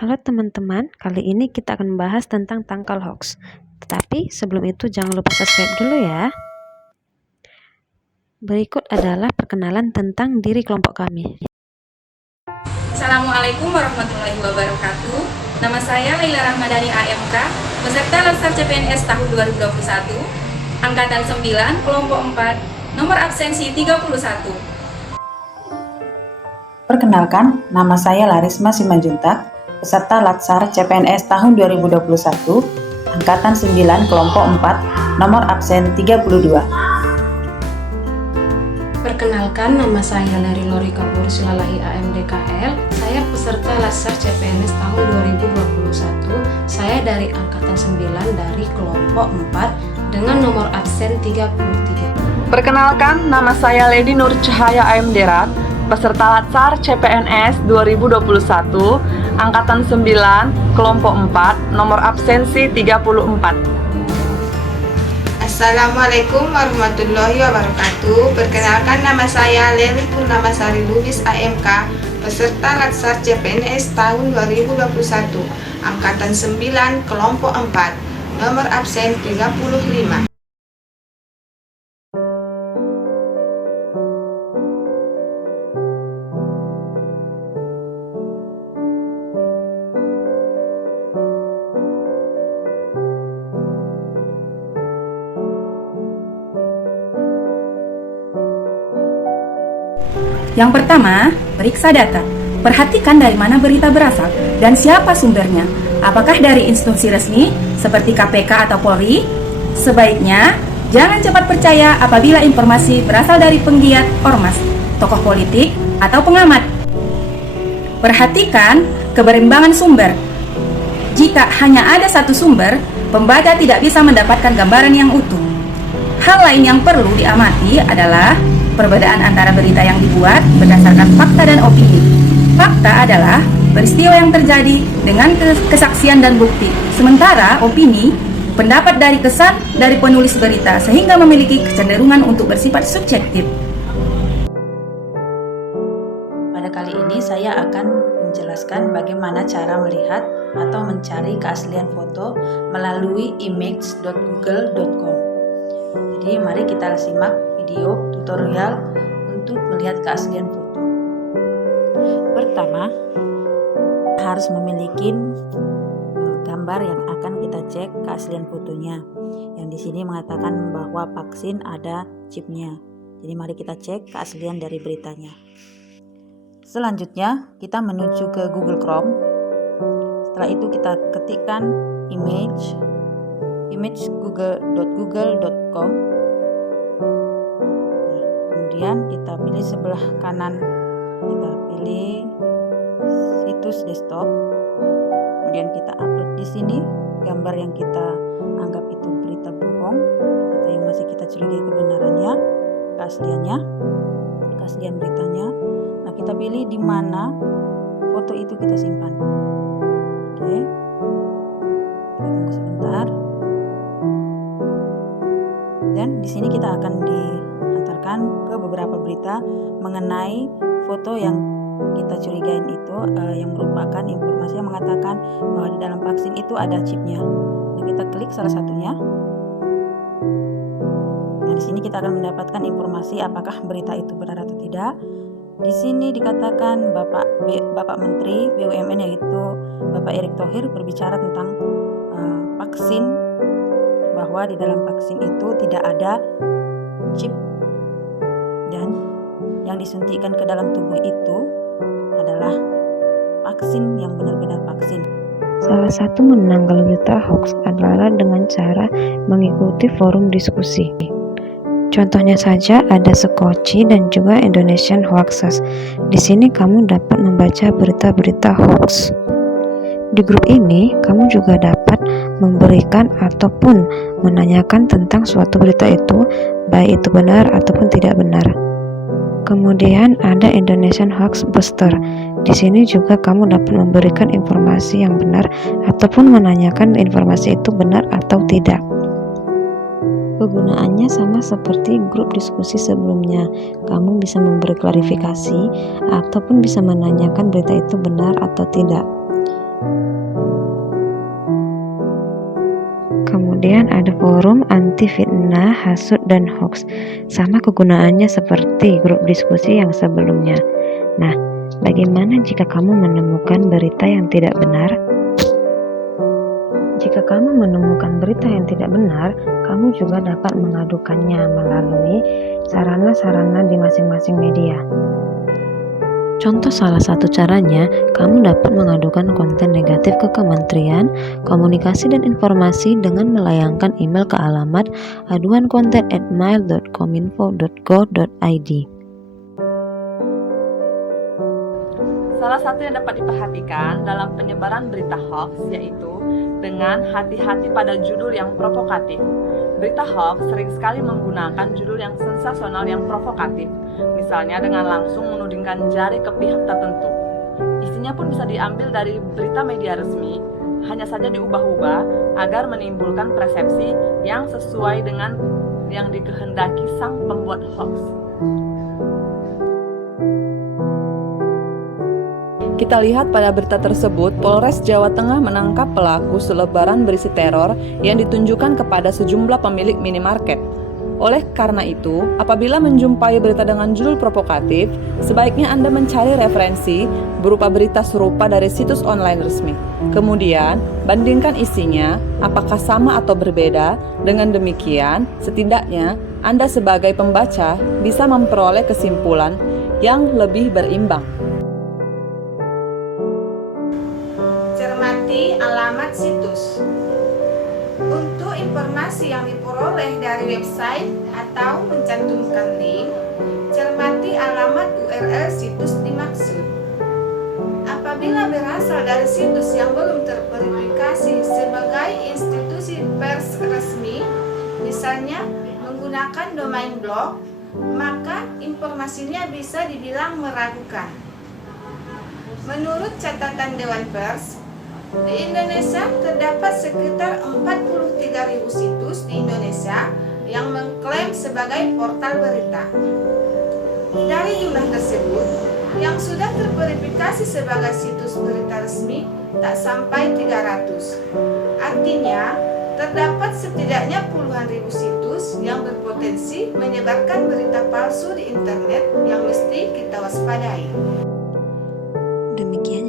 Halo teman-teman, kali ini kita akan membahas tentang tangkal hoax. Tetapi sebelum itu jangan lupa subscribe dulu ya. Berikut adalah perkenalan tentang diri kelompok kami. Assalamualaikum warahmatullahi wabarakatuh. Nama saya Laila Rahmadani AMK, peserta Latsar CPNS tahun 2021, Angkatan 9, Kelompok 4, nomor absensi 31. Perkenalkan, nama saya Larisma Simanjuntak, peserta Latsar CPNS tahun 2021, Angkatan 9, Kelompok 4, nomor absen 32. Perkenalkan, nama saya Leri Lorika Pursilalahi AMDKL. Saya peserta Latsar CPNS tahun 2021. Saya dari Angkatan 9 dari Kelompok 4 dengan nomor absen 33. Perkenalkan, nama saya Lady Nur Cahaya AMDRAT, peserta Latsar CPNS 2021, Angkatan 9, Kelompok 4, nomor absensi 34. Assalamualaikum warahmatullahi wabarakatuh. Perkenalkan, nama saya Leli Purnamasari Lubis AMK, peserta Latsar CPNS tahun 2021, Angkatan 9, Kelompok 4, nomor absen 35. Yang pertama, periksa data. Perhatikan dari mana berita berasal dan siapa sumbernya. Apakah dari institusi resmi seperti KPK atau Polri? Sebaiknya, jangan cepat percaya apabila informasi berasal dari penggiat ormas, tokoh politik, atau pengamat. Perhatikan keberimbangan sumber. Jika hanya ada satu sumber, pembaca tidak bisa mendapatkan gambaran yang utuh. Hal lain yang perlu diamati adalah perbedaan antara berita yang dibuat berdasarkan fakta dan opini. Fakta adalah peristiwa yang terjadi dengan kesaksian dan bukti, sementara opini, pendapat dari kesan dari penulis berita sehingga memiliki kecenderungan untuk bersifat subjektif. Pada kali ini saya akan menjelaskan bagaimana cara melihat atau mencari keaslian foto melalui image.google.com. Jadi mari kita simak video tutorial untuk melihat keaslian foto. Pertama, harus memiliki gambar yang akan kita cek keaslian fotonya. Yang di sini mengatakan bahwa vaksin ada chipnya. Jadi mari kita cek keaslian dari beritanya. Selanjutnya kita menuju ke Google Chrome. Setelah itu kita ketikkan image.google.com. Kemudian kita pilih sebelah kanan, kita pilih situs desktop. Kemudian kita upload di sini gambar yang kita anggap itu berita bohong atau yang masih kita curigai kebenarannya, keaslian beritanya. Nah, kita pilih di mana foto itu kita simpan. Oke. Kita tunggu sebentar. Dan di sini kita akan diantarkan ke beberapa berita mengenai foto yang kita curigain itu, yang merupakan informasi yang mengatakan bahwa di dalam vaksin itu ada chipnya. Nah, kita klik salah satunya. Nah, di sini kita akan mendapatkan informasi apakah berita itu benar atau tidak. Di sini dikatakan Bapak Menteri BUMN yaitu Bapak Erick Thohir berbicara tentang vaksin, bahwa di dalam vaksin itu tidak ada chip dan yang disuntikan ke dalam tubuh itu adalah vaksin yang benar-benar vaksin. Salah satu menangkal berita hoax adalah dengan cara mengikuti forum diskusi. Contohnya saja ada Sekoci dan juga Indonesian Hoaxes. Di sini kamu dapat membaca berita-berita hoax. Di grup ini, kamu juga dapat memberikan ataupun menanyakan tentang suatu berita itu, baik itu benar ataupun tidak benar. Kemudian ada Indonesian Hoax Buster. Di sini juga kamu dapat memberikan informasi yang benar ataupun menanyakan informasi itu benar atau tidak. Kegunaannya sama seperti grup diskusi sebelumnya. Kamu bisa memberi klarifikasi ataupun bisa menanyakan berita itu benar atau tidak. Kemudian ada forum anti fitnah, hasut, dan hoax. Sama kegunaannya seperti grup diskusi yang sebelumnya. Nah, bagaimana jika kamu menemukan berita yang tidak benar? Jika kamu menemukan berita yang tidak benar, kamu juga dapat mengadukannya melalui sarana-sarana di masing-masing media. Contoh salah satu caranya, kamu dapat mengadukan konten negatif ke Kementerian Komunikasi dan Informasi dengan melayangkan email ke alamat aduankonten@mail.kominfo.go.id. Salah satu yang dapat diperhatikan dalam penyebaran berita hoax yaitu dengan hati-hati pada judul yang provokatif. Berita hoax sering sekali menggunakan judul yang sensasional yang provokatif, misalnya dengan langsung menudingkan jari ke pihak tertentu. Isinya pun bisa diambil dari berita media resmi, hanya saja diubah-ubah agar menimbulkan persepsi yang sesuai dengan yang dikehendaki sang pembuat hoax. Kita lihat pada berita tersebut, Polres Jawa Tengah menangkap pelaku selebaran berisi teror yang ditunjukkan kepada sejumlah pemilik minimarket. Oleh karena itu, apabila menjumpai berita dengan judul provokatif, sebaiknya Anda mencari referensi berupa berita serupa dari situs online resmi. Kemudian, bandingkan isinya, apakah sama atau berbeda. Dengan demikian, setidaknya Anda sebagai pembaca bisa memperoleh kesimpulan yang lebih berimbang. Cermati alamat situs. Untuk informasi yang diperoleh dari website atau mencantumkan link, cermati alamat URL situs dimaksud. Apabila berasal dari situs yang belum terverifikasi sebagai institusi pers resmi, misalnya menggunakan domain blog, maka informasinya bisa dibilang meragukan. Menurut catatan Dewan Pers, di Indonesia terdapat sekitar 43.000 situs di Indonesia yang mengklaim sebagai portal berita. Dari jumlah tersebut, yang sudah terverifikasi sebagai situs berita resmi tak sampai 300. Artinya, terdapat setidaknya puluhan ribu situs yang berpotensi menyebarkan berita palsu di internet yang mesti kita waspadai. Demikian